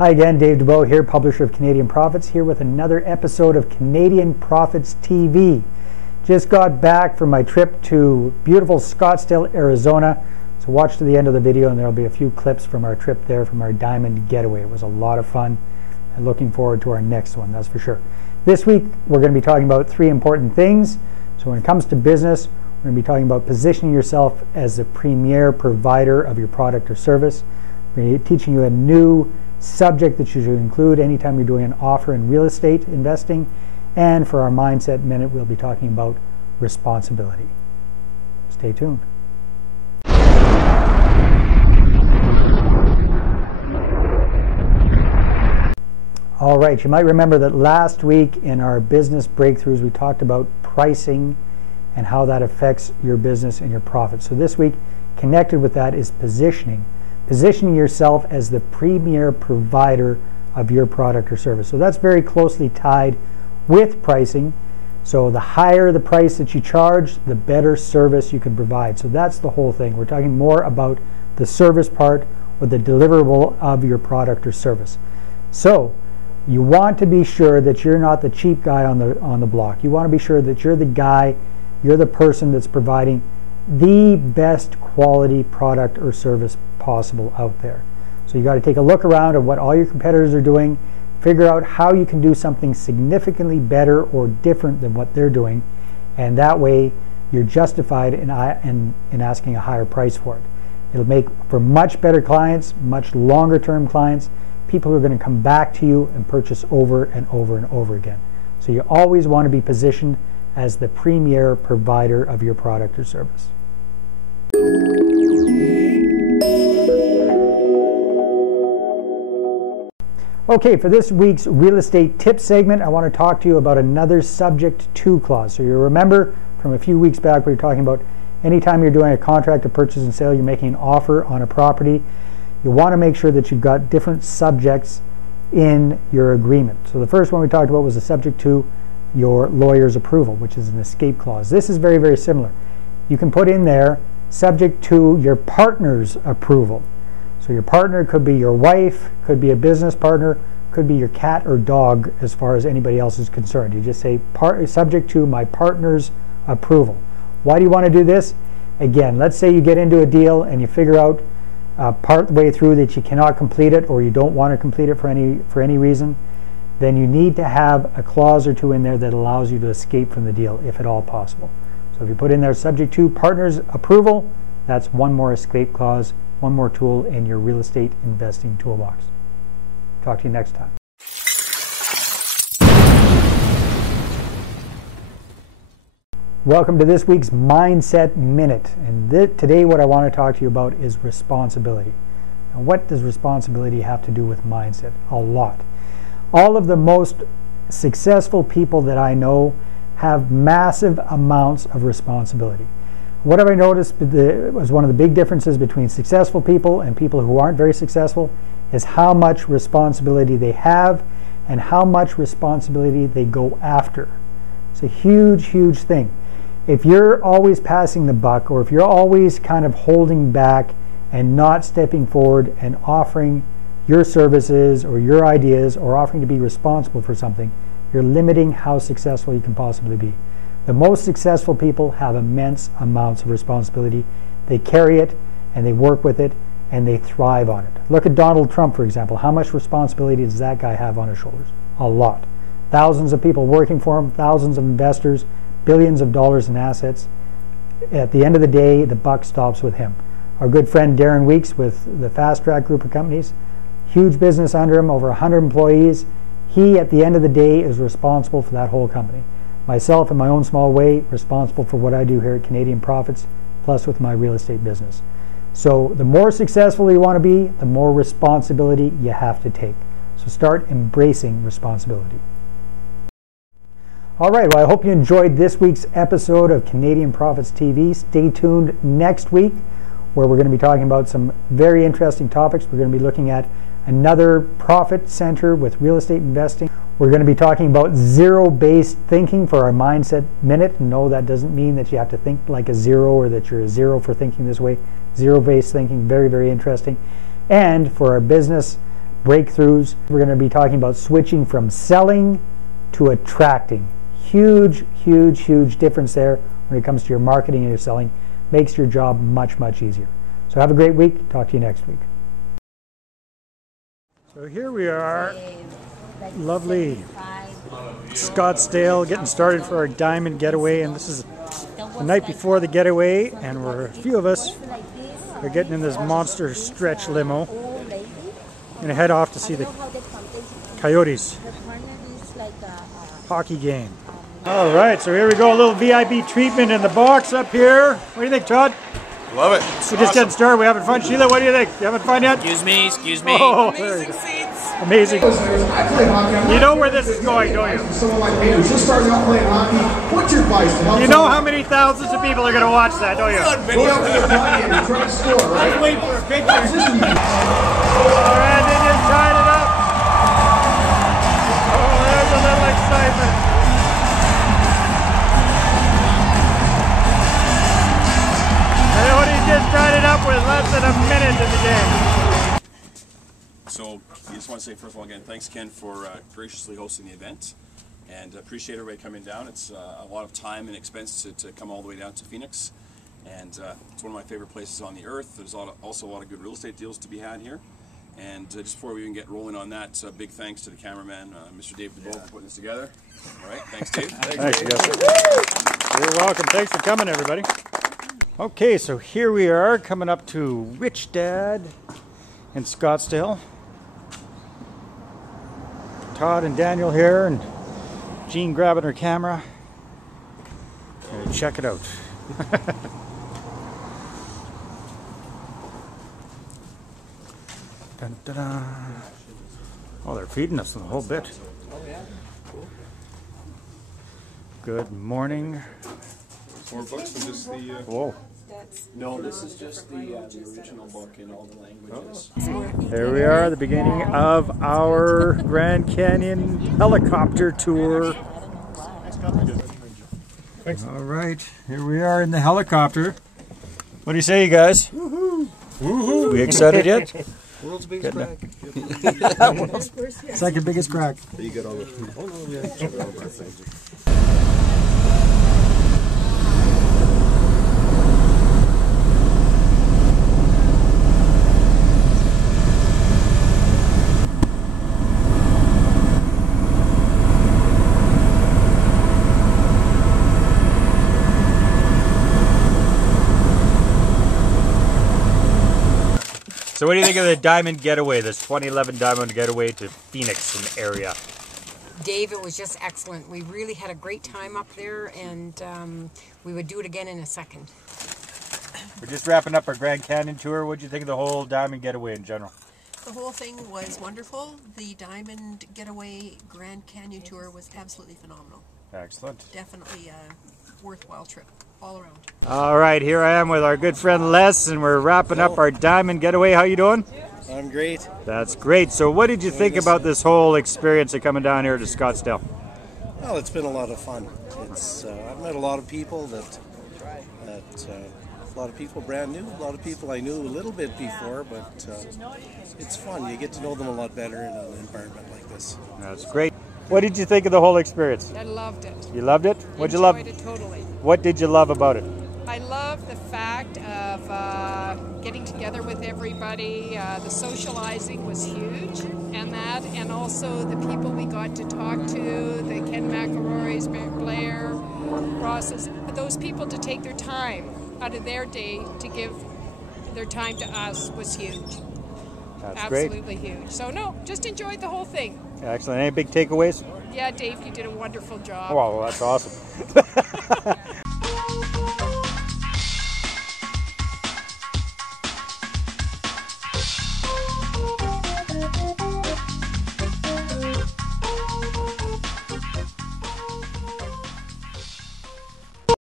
Hi again, Dave Dubois here, publisher of Canadian Profits, here with another episode of Canadian Profits TV. Just got back from my trip to beautiful Scottsdale, Arizona. So watch to the end of the video and there'll be a few clips from our trip there, from our Diamond Getaway. It was a lot of fun and looking forward to our next one, that's for sure. This week we're going to be talking about three important things. So when it comes to business, we're going to be talking about positioning yourself as the premier provider of your product or service. We're going to be teaching you a new subject that you should include anytime you're doing an offer in real estate investing. And for our Mindset Minute, we'll be talking about responsibility. Stay tuned. All right, you might remember that last week in our business breakthroughs, we talked about pricing and how that affects your business and your profits. So this week, connected with that is positioning. Positioning yourself as the premier provider of your product or service. So that's very closely tied with pricing. So the higher the price that you charge, the better service you can provide. So that's the whole thing. We're talking more about the service part or the deliverable of your product or service. So you want to be sure that you're not the cheap guy on the block. You want to be sure that you're the guy, you're the person that's providing the best quality product or service possible out there. So you got to take a look around at what all your competitors are doing, figure out how you can do something significantly better or different than what they're doing, and that way you're justified in asking a higher price for it. It'll make for much better clients, much longer term clients, people who are going to come back to you and purchase over and over and over again. So you always want to be positioned as the premier provider of your product or service. Okay, for this week's real estate tip segment, I want to talk to you about another subject to clause. So you remember from a few weeks back we were talking about anytime you're doing a contract of purchase and sale, you're making an offer on a property, you want to make sure that you've got different subjects in your agreement. So the first one we talked about was the subject to your lawyer's approval, which is an escape clause. This is very, very similar. You can put in there subject to your partner's approval. So your partner could be your wife, could be a business partner, could be your cat or dog as far as anybody else is concerned. You just say subject to my partner's approval. Why do you want to do this? Again, let's say you get into a deal and you figure out part way through that you cannot complete it or you don't want to complete it for any reason, then you need to have a clause or two in there that allows you to escape from the deal if at all possible. So if you put in there subject to partner's approval, that's one more escape clause, one more tool in your real estate investing toolbox. Talk to you next time. Welcome to this week's Mindset Minute. And today what I want to talk to you about is responsibility. Now, what does responsibility have to do with mindset? A lot. All of the most successful people that I know have massive amounts of responsibility. What have I noticed was one of the big differences between successful people and people who aren't very successful is how much responsibility they have and how much responsibility they go after. It's a huge, huge thing. If you're always passing the buck, or if you're always kind of holding back and not stepping forward and offering your services or your ideas or offering to be responsible for something, you're limiting how successful you can possibly be. The most successful people have immense amounts of responsibility. They carry it and they work with it and they thrive on it. Look at Donald Trump, for example. How much responsibility does that guy have on his shoulders? A lot. Thousands of people working for him, thousands of investors, billions of dollars in assets. At the end of the day, the buck stops with him. Our good friend Darren Weeks with the Fast Track group of companies, huge business under him, over 100 employees. He, at the end of the day, is responsible for that whole company. Myself, in my own small way, responsible for what I do here at Canadian Profits, plus with my real estate business. So the more successful you want to be, the more responsibility you have to take. So start embracing responsibility. All right, well, I hope you enjoyed this week's episode of Canadian Profits TV. Stay tuned next week, where we're going to be talking about some very interesting topics. We're going to be looking at another profit center with real estate investing. We're going to be talking about zero-based thinking for our Mindset Minute. No, that doesn't mean that you have to think like a zero or that you're a zero for thinking this way. Zero-based thinking, very, very interesting. And for our business breakthroughs. We're going to be talking about switching from selling to attracting. Huge, huge, huge difference there when it comes to your marketing and your selling. Makes your job much, much easier. So have a great week. Talk to you next week. So here we are, lovely Scottsdale, getting started for our Diamond Getaway, and this is the night before the getaway, and we're a few of us are getting in this monster stretch limo. Gonna head off to see the Coyotes hockey game. All right, so here we go, a little VIP treatment in the box up here. What do you think, Todd? Love it. We're just getting started. We're having fun. Sheila, what do you think? You having fun yet? Excuse me, excuse me. Oh, amazing seats. Amazing. You know where this is going, don't you? Some of my neighbors just started out playing hockey. What's your advice to help? You know how many thousands of people are going to watch that, don't you? Go out to your body and try to score, right? Wait for a picture. All right, they just tied it up. Oh, there's a little excitement. Coyotes just tied it up with less than a minute in the game. So, I just want to say, first of all, again, thanks, Ken, for graciously hosting the event. And appreciate everybody coming down. It's a lot of time and expense to come all the way down to Phoenix. And it's one of my favorite places on the earth. There's also a lot of good real estate deals to be had here. And just before we even get rolling on that, big thanks to the cameraman, Mr. Dave DeBoe, for putting this together. All right, thanks, Dave. Thanks, Dave. You're welcome. Thanks for coming, everybody. Okay, so here we are coming up to Rich Dad in Scottsdale. Todd and Daniel here, and Jean grabbing her camera. Check it out. Dun, dun, dun. Oh, they're feeding us a whole bit. Good morning. More books than just the... Whoa. No, this is just the original book in all the languages. There we are, the beginning of our Grand Canyon helicopter tour. All right, here we are in the helicopter. What do you say, you guys? Woohoo! Woohoo! We excited yet? World's biggest crack. Second biggest crack. You got all the food. Oh, no, yeah. So what do you think of the Diamond Getaway, this 2011 Diamond Getaway to Phoenix and area? Dave, it was just excellent. We really had a great time up there, and we would do it again in a second. We're just wrapping up our Grand Canyon tour. What do you think of the whole Diamond Getaway in general? The whole thing was wonderful. The Diamond Getaway Grand Canyon tour was absolutely phenomenal. Excellent. Definitely a worthwhile trip all around. All right, here I am with our good friend Les, and we're wrapping up our Diamond Getaway. How you doing? I'm great. That's great. So what did you think about this whole experience of coming down here to Scottsdale? Well, it's been a lot of fun. It's I've met a lot of people that a lot of people brand new, a lot of people I knew a little bit before, but it's fun. You get to know them a lot better in an environment like this. That's great. What did you think of the whole experience? I loved it. You loved it? What'd you love? Enjoyed it totally. What did you love about it? I love the fact of getting together with everybody. The socializing was huge, and also the people we got to talk to, the Ken McElroys, Blair, Rosses, those people to take their time out of their day to give their time to us was huge. That's Absolutely great. huge. So no, just enjoyed the whole thing. Excellent. Any big takeaways? Yeah, Dave, you did a wonderful job. Oh, well, that's awesome.